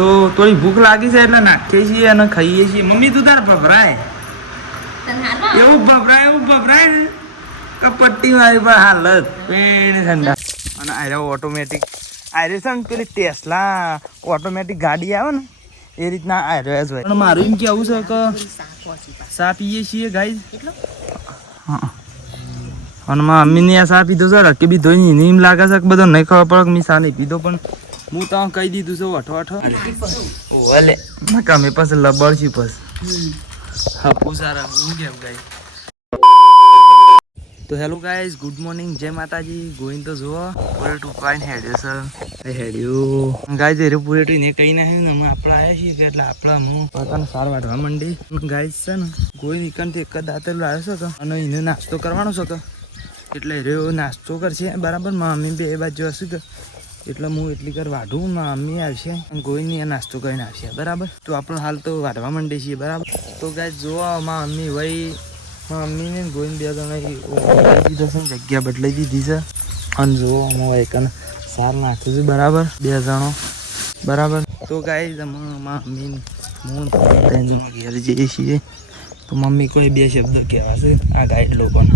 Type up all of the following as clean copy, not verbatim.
તો થોડી ભૂખ લાગી છે એટલે નાખીએ છીએ અને ખાઈએ છીએ. મમ્મી તું તાર ભભરાય એવું ભભરાય ને કપટ્ટી મારી પર હાલત પેડ ઠંડા. અને આરે ઓટોમેટિક આરે છે ને પેલી ટેસ્લા ઓટોમેટિક ગાડી આવે ને એ રીતના આરે જ હોય. પણ મારું એમ કેવું છે કે ચા પીએ છીએ ગાઈઝ. હા અને મારા મમ્મીને આ ચા પીધો છે કે બી ધોઈ નહીં એમ લાગે છે કે બધો નહીં ખબર પડે કે મેં ચા નહીં પીધો. પણ હું તો કહી દીધું છે વઠો ઓલે કમે પાસે લબડશું પછી હા પૂછારા હું કેમ ગાઈઝ. તો હેલો ગાઈઝ, ગુડ મોર્નિંગ, જય માતાજી. ગોઈન તો જુઓ પુરેટ ઉપાઈને હેડ્યો છે હેડ્યું ગાઈઝ. એરે પુરેટ ને કઈ નાખ્યું ને અમે આપણે આવ્યા છીએ કે એટલે આપણે હું પોતાનો સાર વાઢવા માંડી. ગાઈઝ છે ને ગોઈન ઇકનથી એક જ દાંતેલું આવ્યો છે કે અને એને નાસ્તો કરવાનો છે કે એટલે એરે નાસ્તો કરશે બરાબર. મમ્મી બે બાજુ હશે કે એટલે હું એટલી કર વાઢું મમ્મી આવશે ગોઈને નાસ્તો કરીને આવશે બરાબર. તો આપણે હાલ તો વાઢવા માંડીએ છીએ બરાબર. તો ગાઈઝ જુઓ મમ્મી ભાઈ મમ્મીને ગોઈને બે જણા દીધો છે જગ્યા બદલાઈ દીધી છે. અને જુઓ હું એક સાર નાખું છું બરાબર 2 જણો બરાબર. તો ગાઈઝ મમ્મી હું ત્રણ જણા ઘેર જઈએ છીએ. તો મમ્મી કોઈ 2 શબ્દ કહેવા છે આ ગાઈડ લોકોને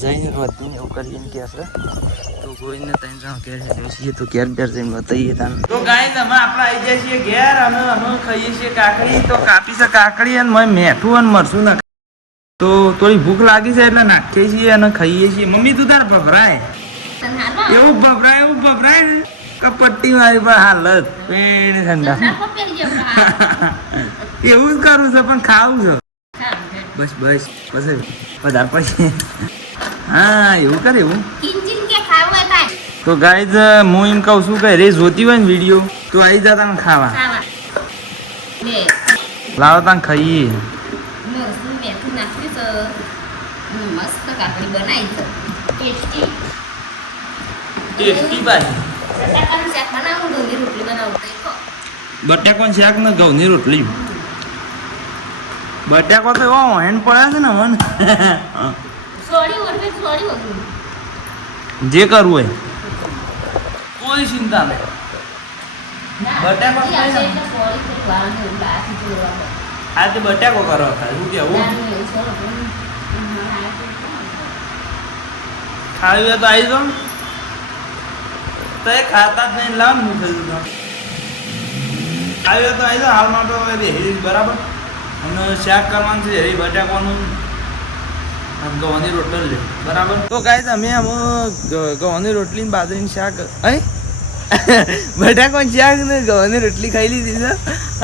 જઈને વધીને એવું કરીને કહે છે. તો કોઈને 3 જણા ઘેર હેડ્યો છીએ તો ઘેર જઈને બતાવીએ તને. તો ગાઈઝ અમે આપણે આવી જાય છીએ ઘેર અને અમે ખાઈએ છીએ કાકડી. તો કાપી છે કાકડી અને મેઠું અને મરચું ના. તો થોડી ભૂખ લાગી છે એટલે નાખીએ છીએ અને ખાઈએ છીએ. મમ્મી તું તાર ભભરાય એવું ભભરાય ને કપટ્ટી મારી પર હાલત પેડ ઠંડા એવું જ કરવું છે પણ ખાવું છે બસ પછી વધારે પછી હા એવું કરે એવું. તો ગાઈઝ હું એમ કહું છું કે રે જોતી હોય ને વિડીયો તો આવી જા તને ખાવા લાવો તને ખાઈએ. ટેસ્ટી ભાઈ બટાકાનું શાક ને ઘઉંની રોટલી. બટાકો તો એવો હેન્ડ પડ્યા છે ને મને જે કરવું હોય કોઈ ચિંતા નહીં. બટાકો હા તે બટાકો કરો શું કેવું ખાવી હોય તો આવી જાઓ તો એ ખાતા જ નહીં. લાવ હું થયું ખાવી હોય તો આવી જાઓ હાલમાં તો હેરી બરાબર. અને શાક કરવાનું છે હેરી બટાકાનું ગવાની રોટલી બરાબર. તો ગાઈઝ અમે ગવાની રોટલી બાજરીનું શાક બટાકાનું શાક ને ગવાની રોટલી ખાઈ લીધી છે.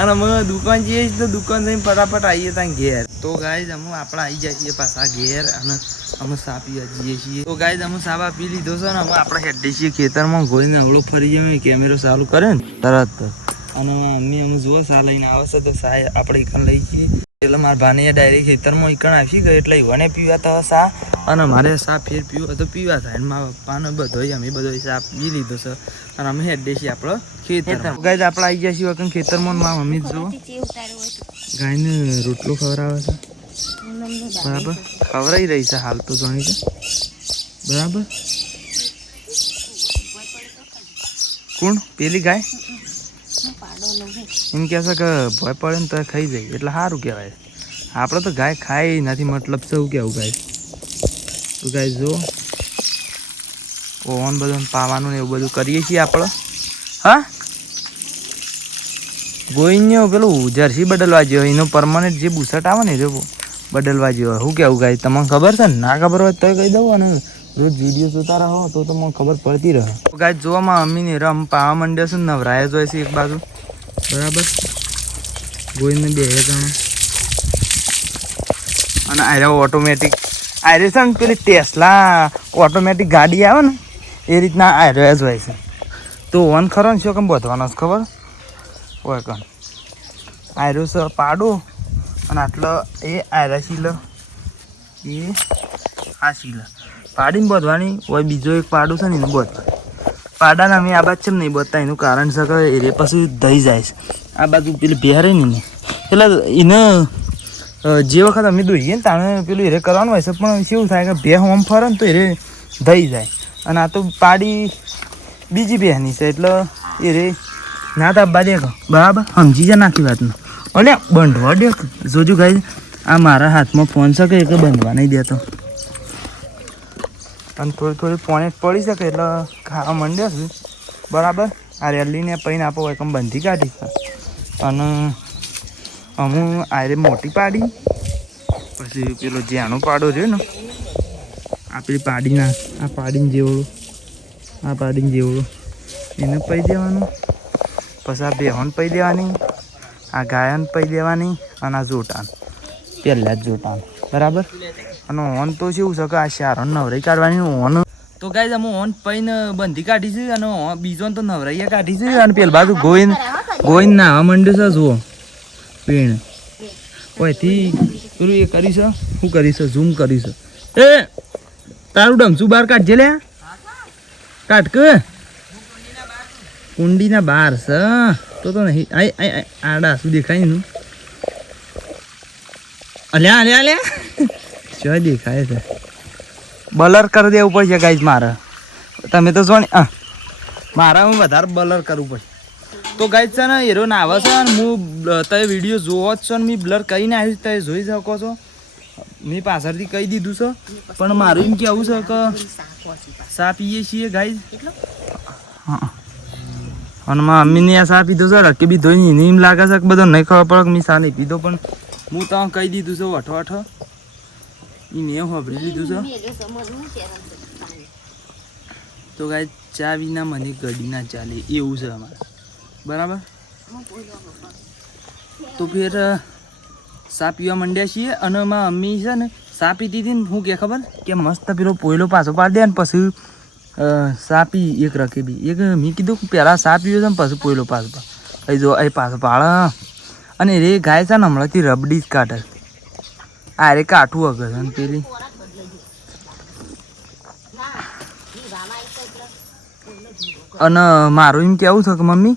અને અમે દુકાન જઈએ છીએ તો દુકાન જઈને ફટાફટ આવીએ ત્યાં ઘેર. તો ગાઈઝ અમે આપણે આવી જાય છીએ પાછા ઘેર અને અમે ચા પીવા જઈએ છીએ. તો ગાઈઝ અમે ચા પી લીધો છે ને હવે આપણે હેડીએ છીએ ખેતરમાં. ગોઈને અવળો ફરી જાય કેમેરો ચાલુ કરે ને તરત અને અમે જુઓ ચા લઈને આવે છે તો ચા આપણે એકન લઈ છીએ. એટલે મારા ભાને ડાયરેક્ટ ખેતરમાં એકણ આવી ગયો એટલે ઈવાને પીવા તો ચા અને મારે ચા ફેર પીવા તો પીવા થાય. અને મારા પપ્પાને બધો અમે બધો ચા પી લીધો છે અને અમે હેડીએ છીએ આપણે ખેતર. ગાઈઝ આપણે આવી ગયા છીએ ખેતરમાં. મારા મમ્મી જો ગાયને રોટલો ખવડાવે છે બરાબર. ખવડાવી રહી છે હાલ તો જાણી છે બરાબર. કોણ પેલી ગાય એમ કહે છે કે ભય પડે ને તો ખાઈ જાય એટલે સારું કહેવાય. આપણે તો ગાય ખાઈ નથી મતલબ છે એવું કેવું ગાય. તો ગાય જો ઓવન બધું પાવાનું ને એવું બધું કરીએ છીએ આપણે. હા ગોઈને પેલું જર્સી બદલવા જેવો એનો પરમાનન્ટ જે બુસટ આવે ને એ બદલવા જેવો. શું કેવું ગાય તમને ખબર છે ને? ના ખબર હોય તો કહી દઉં અને રોજ વિડીયો જોતા રહો તો તમને ખબર પડતી રહે. ગાય જોવામાં અમીને રમ પાવા માંડ્યો છે ને નવરાય જ હોય છે એક બાજુ બરાબર. ગોઈને 2 જણા અને આરે ઓટોમેટિક આરે છે ને પેલી ટેસ્લા ઓટોમેટિક ગાડી આવે ને એ રીતના આરે જ હોય છે. તો ઓન ખરો ને શું કેમ બધવાનો છે ખબર હોય કણ આયરો છે પાડો અને આટલો એ આયરા શીલ એ આ શીલ પાડીને બધવાની હોય. બીજો એક પાડો છે ને એને બધવા પાડાને અમે આ બાજુ છે નહીં બધતા. એનું કારણ છે કે એ પછી દઈ જાય છે આ બાજુ પેલી પહેરે ને એટલે એને જે વખત અમે દોઈએ ને તાણે પેલું એરે કરવાનું હોય છે પણ કેવું થાય કે બે હોમ ફરે ને તો એરે દઈ જાય. અને આ તો પાડી બીજી બહેની છે એટલે એ રે ના તાપવા દે બરાબર સમજી જા નાખી વાતનું ઓલે બંધવા દે જોજો ગાઈઝ આ મારા હાથમાં ફોન છે કે બંધવા નહીં દેતો અને થોડી થોડી ફોને પડી શકે એટલે ખાવા માંડ્યો છું બરાબર આ રેલીને પૈને આપો હોય કમ બંધી કાઢી છે અને અમુક આરે મોટી પાડી પછી પેલો જ્યાંનો પાડો રહ્યો ને આ પેલી પાડીના આ પાડીને જેવડું આ પાડીને જેવડું એને પૈ દેવાનું પછી આ બેહોન પૈ દેવાની આ ગાયન પૈ દેવાની અને આ જોટાન પહેલાં જ જોટાન બરાબર અને ઓન તો શું છે કે આ શારો નવરાઈ કાઢવાની ઓન તો ગાઈઝ અમે ઓન પૈને બંધી કાઢી છે અને બીજો તો નવરાઈએ કાઢી છે અને પેલી બાજુ ગોઈને નાવા માંડ્યું છે જુઓ પીણ ઓયથી પેલું એ કરી છે શું કરી છે ઝૂમ કરી છે એ તારું ડમસું બહાર કાઢજે લે કાઢ કે કુંડીના બહાર છે તો નહીં આડા શું દેખાય ને અલ્યા અલ્યા અલ્યા શું દેખાય છે બલર કરી દેવું પડશે ગાઈઝ મારે તમે તો જો ને મારા હું વધારે બલર કરવું પડશે તો ગાઈઝ છે ને હીરો નાવે છે ને હું તમે વિડીયો જોવો જ છો ને મેં બ્લર કરીને આવ્યું તમે જોઈ શકો છો મેં પાછળથી કહી દીધું છે પણ મારું એમ કહેવું છે કે ચા પીએ છીએ ગાઈઝ હા અને મારા મમ્મીને આ ચા પીધો છે રકે બી ધોઈને એને એમ લાગે છે કે બધો નહીં ખબર પડે કે મેં ચા નહીં પીધો પણ હું તો કહી દીધું છે વઠો વઠો એને એમ વાપરી લીધું છે તો ગાય ચા વિના મને ગડી ના ચાલે એવું છે અમારે બરાબર તો ફેર ચા પીવા માંડ્યા છીએ અને મારા મમ્મી છે ને ચા પીતી હતી ને હું કે ખબર કે મસ્ત પેલો પોયલો પાછો પાડી દે ને પછી ચા પી એક રકે બી એક મેં કીધું પહેલાં ચા પીવો છે ને પછી પોયલો પાછો પાડ જો એ પાછો પાડે અને રે ગાય છે ને હમણાંથી રબડી જ કાઢે આ રે કાઠું વગર અને પેલી અને મારું એમ કેવું છે કે મમ્મી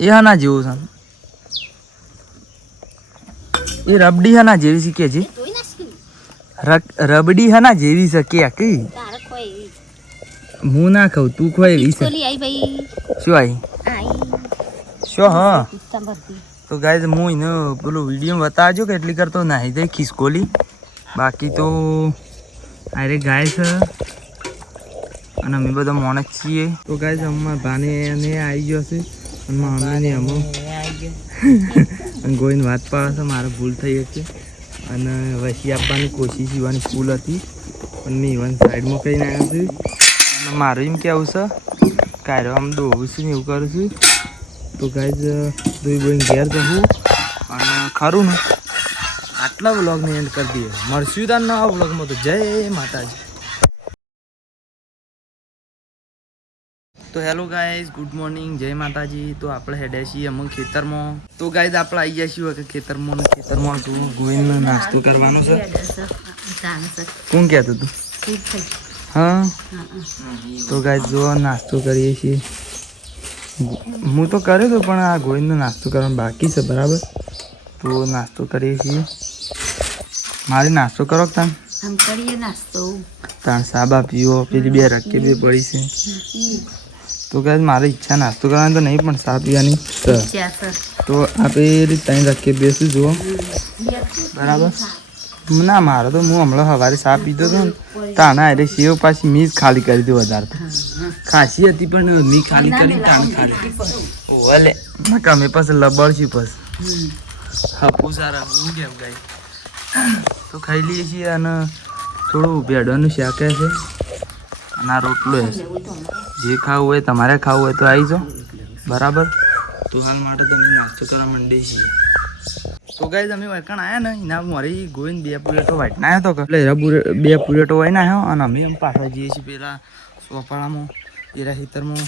એ હના જેવું છે એ રબડી હના જેવી છે કે છે રબડી હના જેવી છે કે હું ના ખાઉં તું ખોય એવી છે શું આવી શું હા તો ગાઈઝ હું એને પેલો વિડીયો બતાવજો કે એટલી કરતો નાહી જાય ખિસકોલી બાકી તો અરે ગાય છે અને અમે બધા મોણસ છીએ તો ગાઈઝ અમારા ભાને એને આવી ગયો છે અને મમ્મીને અમો અને ગોઈને વાત પાડે છે મારે ભૂલ થઈ હતી અને વસી આપવાની કોશિશ ઈવાની ફૂલ હતી પણ મેં ઈવન સાઈડમાં કહીને આવ્યો છું અને મારું એમ કહેવું છે કાયરો આમ દોડું છું ને એવું કરું છું તો ગાઈઝ દોઈ બોઈને ઘેર જવું અને ખરું ને આટલા વ્લોગને એન્ડ કરી દઈએ મળશું તાર નવા વ્લોગમાં તો જય માતાજી તો હેલો ગાઈઝ ગુડ મોર્નિંગ જય માતાજી તો આપણે હેડ્યા છીએ અમુક ખેતરમાં તો ગાઈઝ આપણે આવી ગયા છીએ કે ખેતરમાં તું ગોઈને નાસ્તો કરવાનો છે કોણ કહેતું તું હા તો ગાઈઝ જો નાસ્તો કરીએ છીએ હું તો કર્યો હતો પણ આ ગોવિંદનો નાસ્તો કરવાનો બાકી છે બરાબર તો નાસ્તો કરીએ છીએ મારે નાસ્તો કરો તાન તાણ સાબા પીવો પેલી બે રખી બે પડી છે તો કહે મારી ઈચ્છા નાસ્તો કરવાની તો નહીં પણ સા પીવાની તો આ પેલી ત્રણ રખી બેસું જુઓ બરાબર ના મારે તો હું હમણાં સવારે સા પીધો હતો ને તાણા એટલે સેવ પાછી મીજ ખાલી કરી દઉં વધારે તો ખાસી હતી પણ મી ખાલી કરી તાણ ખાલી ઓલે તમે પછી લબડશું પછી હાપુ સારા હું કેમ ગાય તો ખાઈ લઈએ છીએ અને થોડું ભેડવાનું શાકે છે અને આ રોટલો છે જે ખાવું હોય તમારે ખાવું હોય તો આવી જાઓ બરાબર તો હાલ માટે તમે નાસ્તો કરવા માંડી છીએ તો ગાઈઝ અમે વળકણ આવ્યા ને એના મારી ગોવિંદ બે પુલેટો વાટના આવ્યો હતો એટલે બે પુલેટો વાઈને આવ્યો અને અમે એમ પાછા જઈએ છીએ પેલા સોપાળામાં એરા ખેતરમાં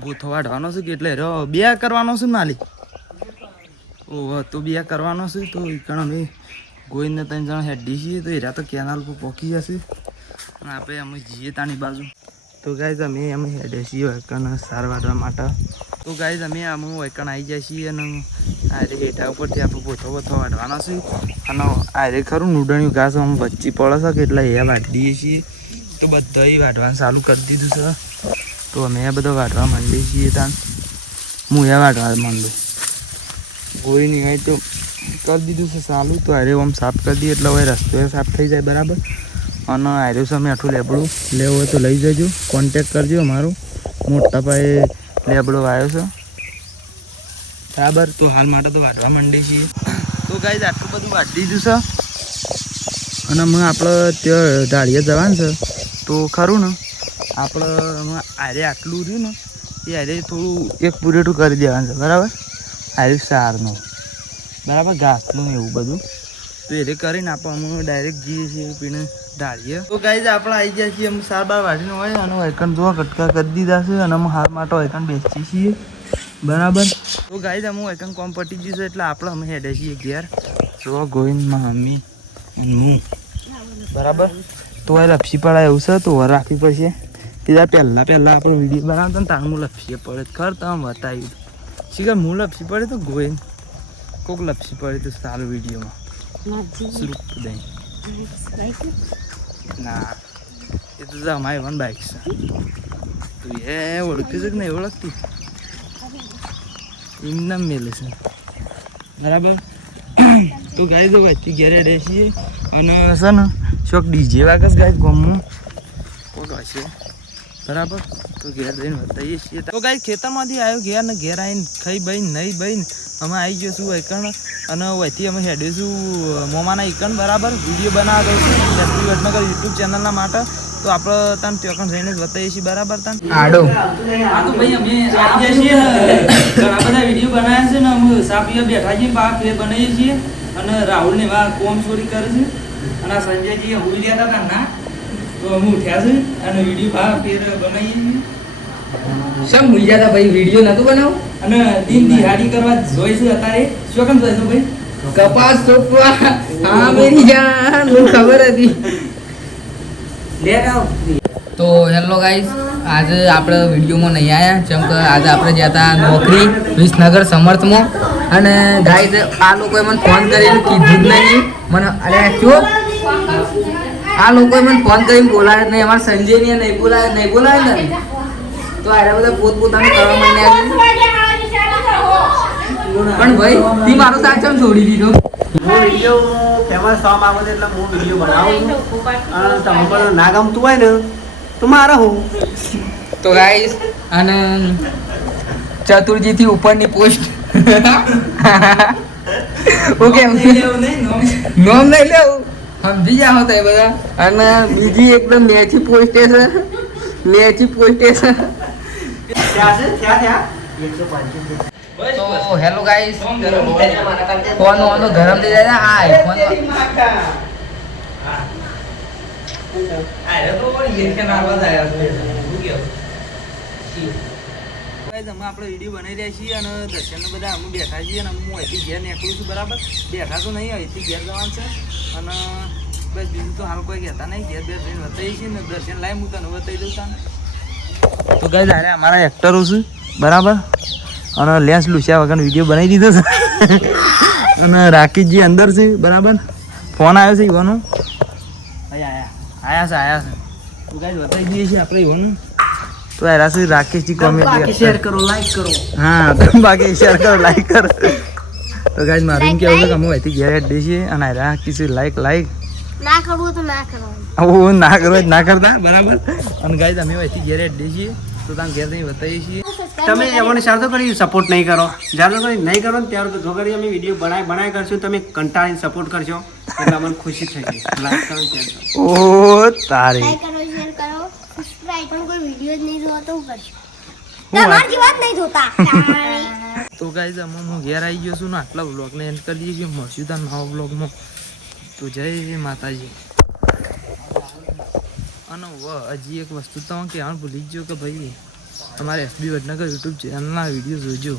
ભૂથો વાઢવાનો છે કે એટલે બે કરવાનો છે માલી ઓહ તો બે કરવાનો છે તો એ કારણ અમે ગોવિંદને 3 જણા હેડી છીએ તો એરા તો કેનાલ પર પહોંચી જશે અને આપણે અમે જઈએ તાની બાજુ તો ગાઈઝ અમે હેડે છીએ વળકણ સાર વાઢવા માટે તો ગાઈઝ અમે વળકણ આવી જાય છીએ અને આરે હેઠા ઉપરથી આપણે પોથો વાઢવાનો છે અને આરે ખરું નૂડણિયું ઘાસ આમ વચ્ચે પડે છે કે એટલે એ વાઢીએ છીએ તો બધા વાઢવાનું ચાલુ કરી દીધું છે તો અમે આ બધો વાટવા માંડીએ છીએ તાન હું એ વાટવા માંડું કોઈ નહીં હોય તો કરી દીધું છે ચાલુ તો આરે આમ સાફ કરી દઈએ એટલે હવે રસ્તો સાફ થઈ જાય બરાબર અને આર્યું છે અમે આઠું લેબડું લેવું હોય તો લઈ જજો કોન્ટેક કરજો અમારું મોટા ભાઈ લેબડો આવ્યો છે બરાબર તો હાલ માટે તો વાટવા માંડીએ છીએ તો ગાઈઝ આટલું બધું વાટી દીધું છે અને અમે આપણે ત્યાં ઢાળીએ જવાનું છે તો ખરું ને આપણે આરે આટલું રહ્યું ને એ આરે થોડું એક પૂરેટું કરી દેવાનું છે બરાબર આરે સારનું બરાબર ઘાસનું એવું બધું તો એ કરીને આપણે અમે ડાયરેક્ટ જઈએ છીએ પીને ઢાળીએ તો ગાઈઝ આપણે આવી જાય છીએ અમે સાર બાર વાટીને હોય અને વૈકણ જોવા કટકા કરી દીધા છે અને અમે હાર માટે વૈકણ બેસીએ છીએ બરાબર તો ગાઈઝ અમે વૈકણ કોમ પટી ગયું છે એટલે આપણે અમે હેડે છીએ ઘેર જો ગોવિંદમાં મમ્મી હું બરાબર તો એ લપસી પડાય એવું છે તો રાખવી પડશે બીજા પહેલાં આપણો વિડીયો બનાવતો ને તાર હું લપસી પડે ખર તમે બતાવ્યું શીખર હું લપસી પડે તો ગોવિંદ કોક લપસી પડે તો સારું વિડીયોમાં દઈ ના એ તો અમારી વન બાઇક છે તું એ ઓળખતી છે કે નહીં ઓળખતી એમને મેલે છે બરાબર તો ગાય તો વચ્ચે ઘેરે રહેશીએ અને છે ને શોખ ડીજે વાગસ ગાય ગમવું કોક હશે બરાબર તો ઘેર જઈને બતાવીએ છીએ તો ગાય ખેતરમાંથી આવ્યો ઘેર ને ઘેર આવીને ખાઈ બહીને નહીં બહીને અમે આવી જઈશું એકણ અને વહીથી અમે હેડીશું મોમાના એકણ બરાબર વિડીયો બનાવવા દઈશું એસપી વડનગર યુટ્યુબ ચેનલના માટે તો આપણે તને ત્યાં જઈને જ બતાવીએ છીએ બરાબર તને આડો હા તો ભાઈ અમે આવી જઈએ છીએ ઘણા બધા વિડીયો બનાવ્યા છે ને અમે સા પીવા બેઠા છીએ બા ફેર બનાવીએ છીએ અને રાહુલને એવા કોમ ચોરી કરે છે અને સંજયજી હોઈ રહ્યા હતા ના તો અમે ઉઠ્યા છે અને વિડીયો બા ફેર બનાવીએ છીએ શમ ભૂલી જતા ભાઈ વિડીયો નતું બનાવું અને દિન દિહાડી કરવા જોઈશું અત્યારે શું કેમ જોઈશું ભાઈ કપાસ સોપવા હા મેરી જાન મને ખબર હતી લેટ આવ તો હેલો ગાઈઝ આજે આપણે વિડીયોમાં નહીં આવ્યા જેમ કે આજે આપણે ગયા હતા નોકરી વિસનગર સમર્થમાં અને ગાઈઝ આ લોકોએ મને ફોન કરીને કીધું જ નહીં મને અરે શું આ લોકોએ મને ફોન કરીને બોલાવે નહીં અમારા સંજયને નહીં બોલાવે ને તો આરા બધા પોતપોતાનું કરવા માંડ્યા પણ ભાઈ તી મારો સાથ કેમ છોડી દીધો હું વિડીયો ફેમસ થવા માંગુ છું એટલે હું વિડીયો બનાવું છું અને તમે પણ ના ગમતું હોય ને તો મારે હું તો ગાઈઝ અને ચતુરજીથી ઉપરની પોસ્ટ ઓકે નોમ નહીં લેવું સમજી જાઓ તો એ બધા અને બીજી એકદમ મેચી પોસ્ટ છે તો હેલો ગાઈસ ફોન ઓનો ગરમ થઈ જાય આ આઈફોન અમે આપણે વિડીયો બનાવી રહ્યા છીએ અને દર્શનને બધા અમે બેઠા છીએ અને હું અહીંથી ઘેર નીકળું છું બરાબર બેઠા તો નહીં અહીંથી ઘેર જવાનું છે અને બસ બીજું તો હાલ કોઈ કહેતા નહીં ઘેર બેર જઈને બતાવી છીએ ને દર્શન લાવી હું તને બતાવી દઉં તને તો ગાઈઝ આરે અમારા એક્ટરો છે બરાબર અને લેન્સ લૂસ્યા વગર વિડીયો બનાવી દીધો છે અને રાકેશજી અંદર છે બરાબર ફોન આવ્યો છે ઈવાનો આયા છે તો ગાઈઝ બતાવી દઈએ છીએ આપણે ઈવાનો તો આરા છે રાકેશજી કોમેડી શેર કરો લાઈક કરો હા બાકી શેર કરો લાઈક કરો તો ગાઈઝ મારું એમ કેવું છે કે અમે અહીંથી ઘેર એડ દઈએ છીએ અને આરા કિસી લાઈક ના કરવું તો ના કરવાનું ના કરવા ના કરતા બરાબર અને ગાઈઝ અમે અહીંથી ઘેર એડ દઈએ છીએ તો તમે ઘેર નહીં બતાવીએ છીએ તમે એમને ચાર તો કરી સપોર્ટ નહીં કરો જ્યારે તો નહીં કરો ને ત્યારે જો કરી અમે વિડીયો બનાવી કરશું તમે કંટાળીને સપોર્ટ કરશો એટલે અમને ખુશી થશે લાઈક કરો શેર કરો ઓ તારી લાઈક કરો શેર કરો સબસ્ક્રાઇબ પણ કોઈ વિડિયો જ નહીં જોવો તો હું કરશું તમારી વાત નહીં જોતા તો ગાઈઝ અમે હું ઘેર આવી ગયો છું ને આટલા વ્લોગને એન્ડ કરી દઈએ છીએ મળશું ત્યાં નવા વ્લોગમાં તો જય માતાજી અને હજી એક વસ્તુ તો કહેવાનું ભૂલી જ ગયો કે ભાઈ તમારે એસબી વડનગર યુટ્યુબ ચેનલના વિડીયો જોજો